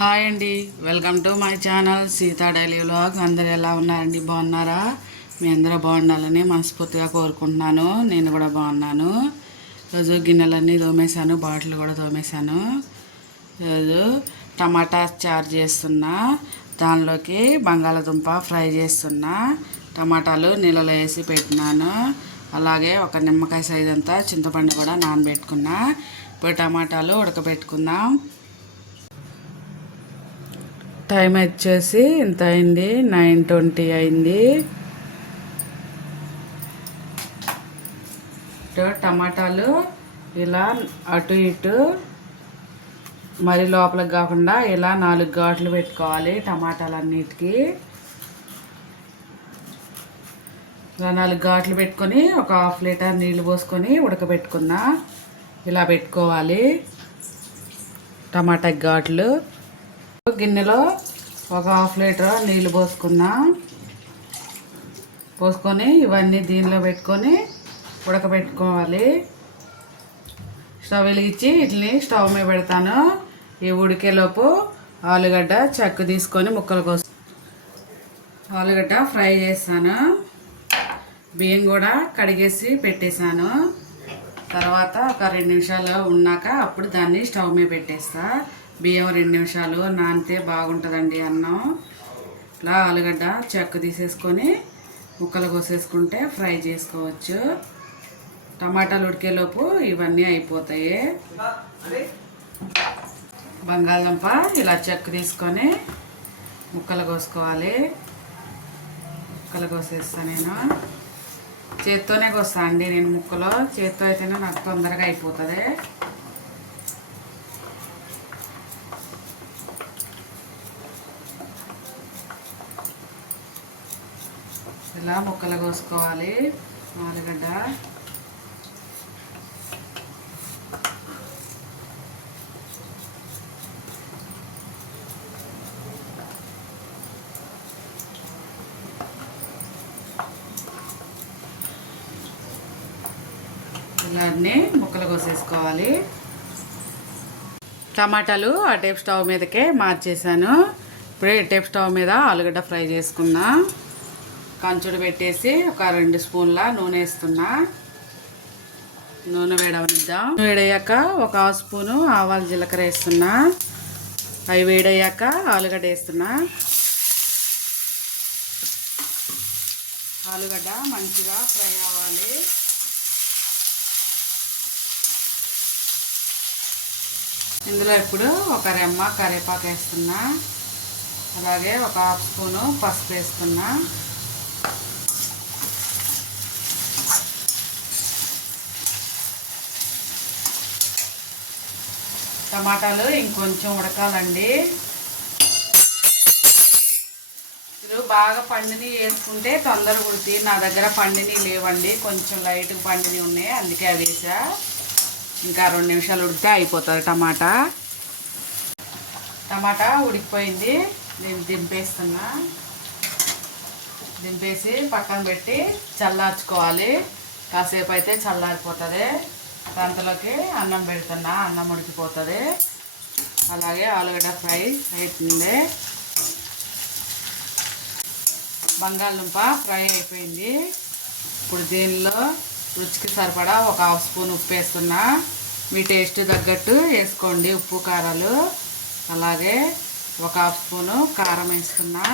Hi అండి, welcome to my channel Sita daily vlog. అందరు ఎలా ఉన్నారండి? బాగున్నారా? మీ అందరూ బాగుండాలని మనస్ఫూర్తిగా కోరుకుంటున్నాను. నేను కూడా బాగున్నాను. ఈరోజు గిన్నెలన్నీ తోమేశాను, బాటిల్ కూడా తోమేశాను. ఈరోజు టమాటా చారు చేస్తున్నా, దానిలోకి బంగాళదుంప ఫ్రై చేస్తున్నా. టమాటాలు నీళ్ళలో వేసి పెట్టినాను. అలాగే ఒక నిమ్మకాయ సైజ్ అంతా చింతపండు కూడా నానబెట్టుకున్నా. ఇప్పుడు టమాటాలు ఉడకబెట్టుకుందాం. టైం వచ్చేసి ఇంత అయింది, 9:20 అయింది. టమాటాలు ఇలా అటు ఇటు మరి లోపలికి కాకుండా ఇలా 4 ఘాట్లు పెట్టుకోవాలి. టమాటాలన్నిటికీ ఇలా 4 ఘాట్లు పెట్టుకొని ఒక 1/2 లీటర్ నీళ్ళు పోసుకొని ఉడకబెట్టుకున్నా. ఇలా పెట్టుకోవాలి టమాటా ఘాట్లు. గిన్నెలో ఒక 1/2 లీటర్ నీళ్ళు పోసుకొని ఇవన్నీ దీనిలో పెట్టుకొని ఉడకబెట్టుకోవాలి. స్టవ్ వెలిగించి ఇట్లని స్టవ్ మీద పెడతాను. ఈ ఉడికేలోపు ఆలుగడ్డ చెక్కు తీసుకొని ముక్కలు కోసి ఆలుగడ్డ ఫ్రై చేస్తాను. బియ్యం కూడా కడిగేసి పెట్టేశాను. తర్వాత ఒక 2 నిమిషాలు ఉన్నాక అప్పుడు దాన్ని స్టవ్ మీద పెట్టేస్తా. బియ్యం 2 నిమిషాలు నానితే బాగుంటుందండి అన్నం. ఇట్లా ఆలుగడ్డ చెక్కు తీసేసుకొని ముక్కలు కోసేసుకుంటే ఫ్రై చేసుకోవచ్చు. టమాటాలు ఉడికేలోపు ఇవన్నీ అయిపోతాయి. బంగాళదుంప ఇలా చెక్కు తీసుకొని ముక్కలు కోసుకోవాలి. ముక్కలు కోసేస్తా. నేను చేత్తోనే కోస్తా అండి. నేను ముక్కలు చేత్తో అయితేనే నాకు తొందరగా అయిపోతుంది. ఇలా ముక్కలు కోసుకోవాలి ఆలుగడ్డ. ఇలా అన్నీ ముక్కలు కోసేసుకోవాలి. టమాటాలు ఆ టైప్ స్టవ్ మీదకే మార్చేసాను. ఇప్పుడే ఈ టైప్ స్టవ్ మీద ఆలుగడ్డ ఫ్రై చేసుకున్నా. కంచుడు పెట్టేసి ఒక 2 స్పూన్ల నూనె వేస్తున్నా. నూనె వేడవనిద్దాం. వేడయ్యాక ఒక 1/2 స్పూను ఆవాలు జీలకర్ర వేస్తున్నా. అవి వేడయ్యాక ఆలుగడ్డ వేస్తున్నా. ఆలుగడ్డ మంచిగా ఫ్రై అవ్వాలి. ఇందులో ఇప్పుడు ఒక రెమ్మ కరివేపాకు వేస్తున్నా. అలాగే ఒక 1/2 స్పూను పసుపు వేస్తున్నా. టమాటాలు ఇంకొంచెం ఉడకాలండి. మీరు బాగా పండిని వేసుకుంటే తొందరగా ఉడికి. నా దగ్గర పండిని లేవండి, కొంచెం లైట్గా పండిని ఉన్నాయి, అందుకే అవి వేసా. ఇంకా 2 నిమిషాలు ఉడికితే అయిపోతుంది టమాటా. టమాటా ఉడికిపోయింది. నేను దింపేస్తున్నా. దింపేసి పక్కన పెట్టి చల్లార్చుకోవాలి. కాసేపు అయితే చల్లారిపోతుంది. దాంట్లోకి అన్నం పెడుతున్నా, అన్నం ఉడికిపోతుంది. అలాగే ఆలుగడ్డ ఫ్రై అవుతుంది. బంగాళదుంప ఫ్రై అయిపోయింది. ఇప్పుడు దీనిలో రుచికి సరిపడా ఒక 1/2 స్పూన్ ఉప్పు వేస్తున్నా. మీ టేస్ట్ తగ్గట్టు వేసుకోండి ఉప్పు కారాలు. అలాగే ఒక 1/2 స్పూను కారం వేస్తున్నా.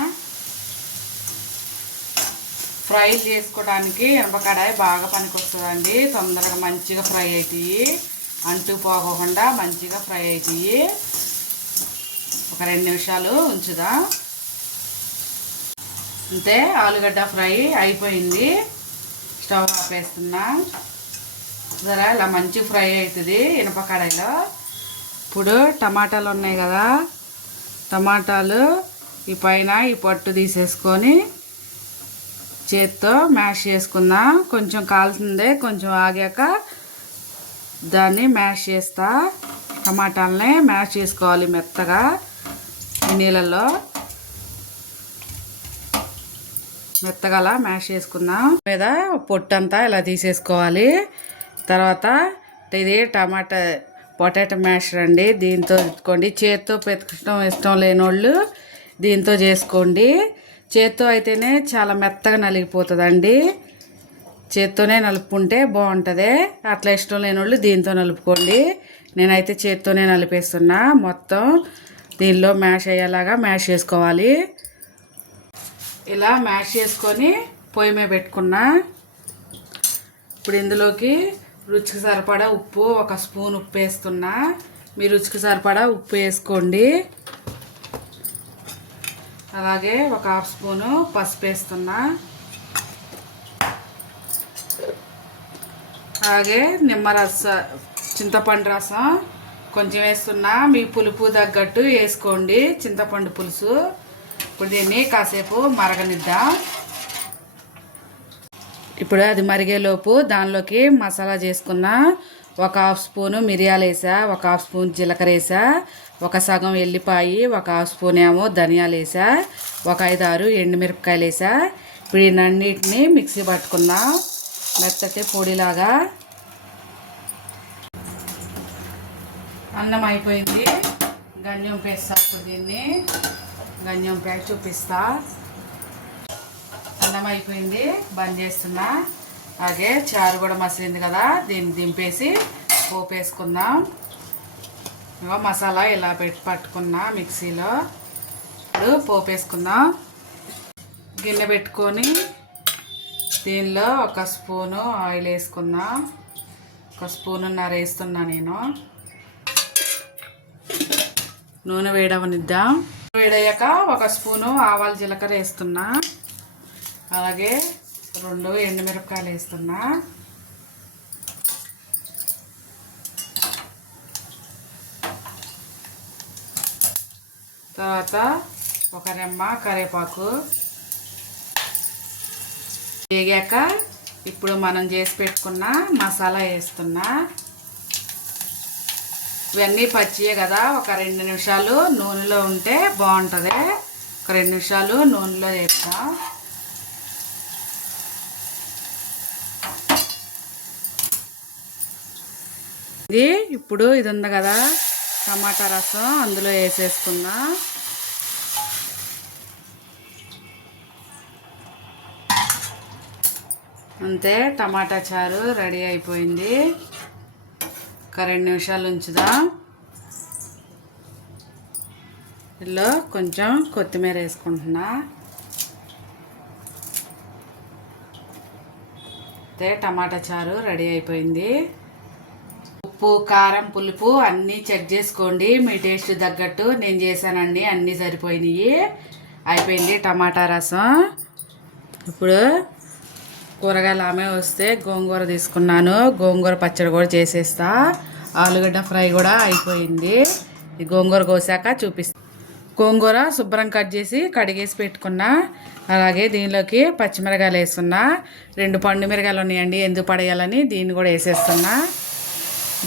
ఫ్రై చేసుకోవడానికి ఇనుప కడాయి బాగా పనికొస్తుందండి. తొందరగా మంచిగా ఫ్రై అవుతాయి, అంటూ పోకుండా మంచిగా ఫ్రై అవుతాయి. ఒక 2 నిమిషాలు ఉంచుదాం. అంతే, ఆలుగడ్డ ఫ్రై అయిపోయింది. స్టవ్ ఆపేస్తున్నా. జరా ఇలా మంచిగా ఫ్రై అవుతుంది ఇనుప కడాయిలో. ఇప్పుడు టమాటాలు ఉన్నాయి కదా, టమాటాలు ఈ పైన ఈ పొట్టు తీసేసుకొని చేత్తో మ్యాష్ చేసుకుందాం. కొంచెం కాల్సిందే, కొంచెం ఆగాక దాన్ని మ్యాష్ చేస్తా. టమాటాలని మ్యాష్ చేసుకోవాలి మెత్తగా నీళ్ళల్లో. మెత్తగా అలా మ్యాష్ చేసుకుందాం. మీద పొట్టు అంతా ఇలా తీసేసుకోవాలి. తర్వాత ఇది టమాటా పొటాటో మ్యాషర్ అండి. దీంతో పెట్టుకోండి. చేత్తో పెతకడం ఇష్టం లేనోళ్ళు దీంతో చేసుకోండి. చేత్తో అయితేనే చాలా మెత్తగా నలిగిపోతుందండి. చేత్తోనే నలుపుకుంటే బాగుంటుంది. అట్లా ఇష్టం లేని వాళ్ళు దీంతో నలుపుకోండి. నేనైతే చేత్తోనే నలిపేస్తున్నా. మొత్తం దీనిలో మ్యాష్ అయ్యేలాగా మ్యాష్ చేసుకోవాలి. ఇలా మ్యాష్ చేసుకొని పొయ్యి మీద పెట్టుకున్నా. ఇప్పుడు ఇందులోకి రుచికి సరిపడా ఉప్పు, 1 స్పూన్ ఉప్పు వేస్తున్నా. మీ రుచికి సరిపడా ఉప్పు వేసుకోండి. అలాగే 1/2 స్పూను పసుపు వేస్తున్నా. అలాగే చింతపండు రసం కొంచెం వేస్తున్నా. మీ పులుపు తగ్గట్టు వేసుకోండి చింతపండు పులుసు. ఇప్పుడు దీన్ని కాసేపు మరగనిద్దాం. ఇప్పుడు అది మరిగేలోపు దానిలోకి మసాలా చేసుకున్నా. 1/2 స్పూను మిరియాలు వేసా, 1/2 స్పూన్ జీలకర్ర వేసా, 1 సగం ఎల్లిపాయి, 1/2 స్పూన్ ఏమో ధనియాలు వేసా, 5-6 ఎండుమిరపకాయలు వేసా. ఇప్పుడు వీటన్నిటిని మిక్సీ పట్టుకున్నా మెత్తటి పొడిలాగా. అన్నం అయిపోయింది. గంజం పేస్తా. ఇప్పుడు దీన్ని గంజం పేసి చూపిస్తా. అన్నం అయిపోయింది, బంద్ చేస్తున్నా. అలాగే చారు కూడా మసిలింది కదా, దీన్ని దింపేసి పోపు వేసుకుందాం. ఇగో మసాలా ఇలా పట్టుకున్నా మిక్సీలో. ఇప్పుడు పోపు వేసుకుందాం. గిన్నె పెట్టుకొని దీనిలో 1 స్పూను ఆయిల్ వేసుకుందాం. 1 స్పూనున్నర వేస్తున్నా నేను. నూనె వేడవనిద్దాం. వేడయ్యాక 1 స్పూను ఆవాలు జీలకర్ర వేస్తున్నా. అలాగే 2 ఎండుమిరపకాయలు వేస్తున్నా. తర్వాత 1 రెమ్మ కరివేపాకు వేగాక ఇప్పుడు మనం చేసి పెట్టుకున్న మసాలా వేస్తున్నా. ఇవన్నీ పచ్చియే కదా, ఒక 2 నిమిషాలు నూనెలో ఉంటే బాగుంటుంది. ఒక 2 నిమిషాలు నూనెలో వేస్తా. ఇప్పుడు ఇది ఉంది కదా టమాటా రసం, అందులో వేసేసుకున్నా. అంతే, టమాటా చారు రెడీ అయిపోయింది. ఒక 2 నిమిషాలు ఉంచుదాం. ఇందులో కొంచెం కొత్తిమీర వేసుకుంటున్నా. అంతే, టమాటా చారు రెడీ అయిపోయింది. ఉప్పు, కారం, పులుపు అన్నీ చెక్ చేసుకోండి మీ టేస్ట్ తగ్గట్టు. నేను చేశానండి, అన్నీ సరిపోయినాయి. అయిపోయింది టమాటా రసం. ఇప్పుడు కూరగాయలు ఆమె వస్తే గోంగూర తీసుకున్నాను. గోంగూర పచ్చడి కూడా చేసేస్తా. ఆలుగడ్డ ఫ్రై కూడా అయిపోయింది. ఈ గోంగూర కోసాక చూపిస్తా. గోంగూర శుభ్రం కట్ చేసి కడిగేసి పెట్టుకున్నా. అలాగే దీనిలోకి పచ్చిమిరకాయలు వేస్తున్నా. 2 పండు మిరకాయలు ఉన్నాయండి, ఎందుకు పడేయాలని దీన్ని కూడా వేసేస్తున్నా.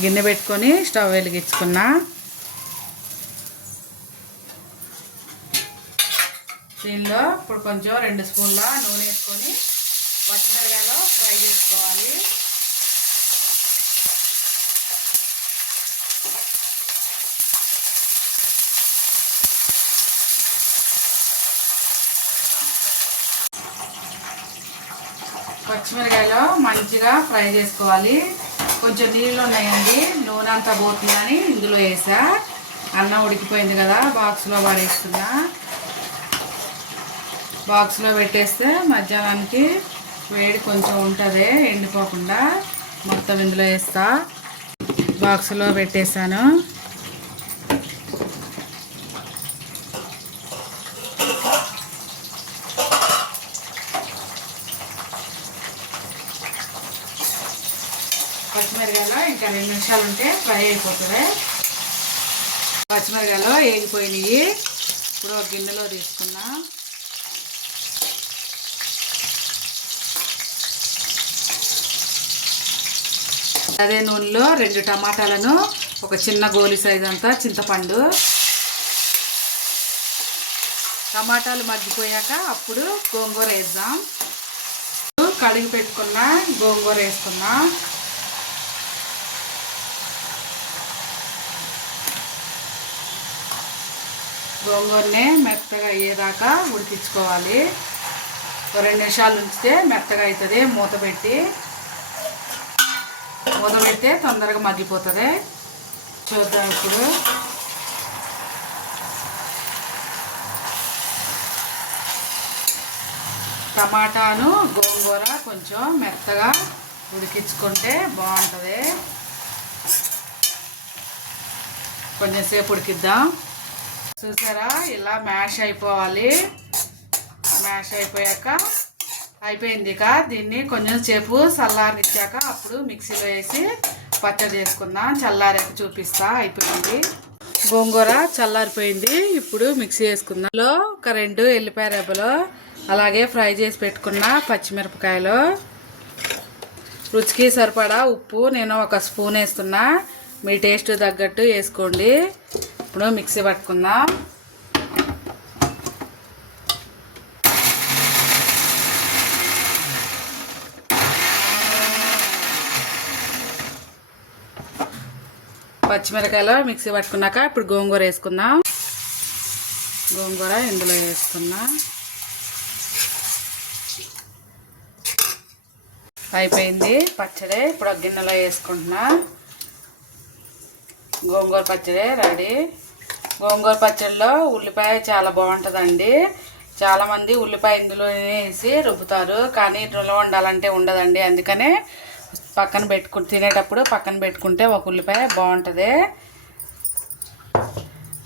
గిన్నె పెట్టుకొని స్టవ్ వెలిగించుకున్నా. దీనిలో ఇప్పుడు కొంచెం 2 స్పూన్ల నూనె వేసుకొని పచ్చిమిరకాయలు ఫ్రై చేసుకోవాలి. పచ్చిమిరకాయలు మంచిగా ఫ్రై చేసుకోవాలి. కొంచెం నీళ్ళు ఉన్నాయండి, నూనె అంతా పోతుందని ఇందులో వేసా. అన్నం ఉడికిపోయింది కదా, బాక్స్లో పడేస్తున్నా. బాక్స్లో పెట్టేస్తే మధ్యాహ్నానికి వేడి కొంచెం ఉంటుంది, ఎండిపోకుండా. మొత్తం ఇందులో వేస్తా. బాక్స్లో పెట్టేశాను. పచ్చిమిరకాయలు ఇంకా 2 నిమిషాలు ఉంటే ఫ్రై అయిపోతుంది. పచ్చిమిరకాయలు వేగిపోయినాయి. ఇప్పుడు ఒక గిన్నెలో తీసుకున్నా. అదే నూనెలో 2 టమాటాలను, ఒక చిన్న గోలి సైజ్ అంతా చింతపండు. టమాటాలు మగ్గిపోయాక అప్పుడు గోంగూర వేద్దాం. కడిగి పెట్టుకున్న గోంగూర వేసుకున్నా. గోంగూరని మెత్తగా అయ్యేదాకా ఉడికించుకోవాలి. 2 నిమిషాలు ఉంచితే మెత్తగా అవుతుంది. మూత పెడితే తొందరగా మగ్గిపోతుంది. చూద్దాం ఇప్పుడు. టమాటాను గోంగూర కొంచెం మెత్తగా ఉడికించుకుంటే బాగుంటుంది. కొంచెం సేపు ఉడికిద్దాం. చూసారా, ఇలా మ్యాష్ అయిపోవాలి. మ్యాష్ అయిపోయాక అయిపోయింది. ఇక దీన్ని కొంచెం సేపు చల్లారనిచ్చాక అప్పుడు మిక్సీలో వేసి పచ్చడి చేసుకుందాం. చల్లారాక చూపిస్తా. అయిపోయింది. గోంగూర చల్లారిపోయింది. ఇప్పుడు మిక్సీ వేసుకుందాం. ఒక 2 ఎల్లిపాయ రెబ్బలు, అలాగే ఫ్రై చేసి పెట్టుకున్న పచ్చిమిరపకాయలు, రుచికి సరిపడా ఉప్పు నేను 1 స్పూన్ వేస్తున్నా. మీ టేస్ట్ తగ్గట్టు వేసుకోండి. ఇప్పుడు మిక్సీ పట్టుకుందాం. పచ్చిమిరకాయలు మిక్సీ పట్టుకున్నాక ఇప్పుడు గోంగూర వేసుకుందాం. గోంగూర ఇందులో వేసుకున్నా. అయిపోయింది పచ్చడి. ఇప్పుడు ఒక గిన్నెలో వేసుకుంటున్నా. గోంగూర పచ్చడి రెడీ. గోంగూర పచ్చడిలో ఉల్లిపాయ చాలా బాగుంటుందండి. చాలామంది ఉల్లిపాయ ఇందులోనే వేసి రుబ్బుతారు, కానీ నిల్వ ఉండాలంటే ఉండదండి. అందుకనే తినేటప్పుడు పక్కన పెట్టుకుంటే ఒక ఉల్లిపాయ బాగుంటుంది.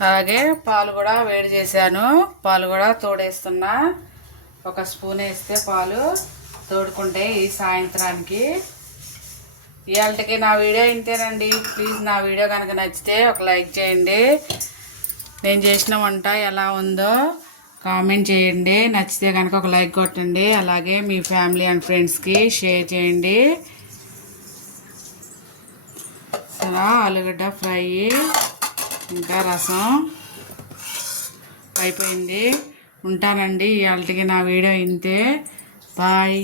అలాగే పాలు కూడా వేడి చేశాను. పాలు కూడా తోడేస్తున్నా. 1 స్పూన్ వేస్తే పాలు తోడుకుంటే ఈ సాయంత్రానికి. ఇవాళకి నా వీడియో ఇంతేనండి. ప్లీజ్ నా వీడియో కనుక నచ్చితే ఒక లైక్ చేయండి. నేను చేసిన వంట ఎలా ఉందో కామెంట్ చేయండి. నచ్చితే కనుక ఒక లైక్ కొట్టండి. అలాగే మీ ఫ్యామిలీ అండ్ ఫ్రెండ్స్కి షేర్ చేయండి. అలా ఆలుగడ్డ ఫ్రై ఇంకా రసం అయిపోయింది. ఉంటానండి. ఇవాళకి నా వీడియో ఇంతే. బాయ్.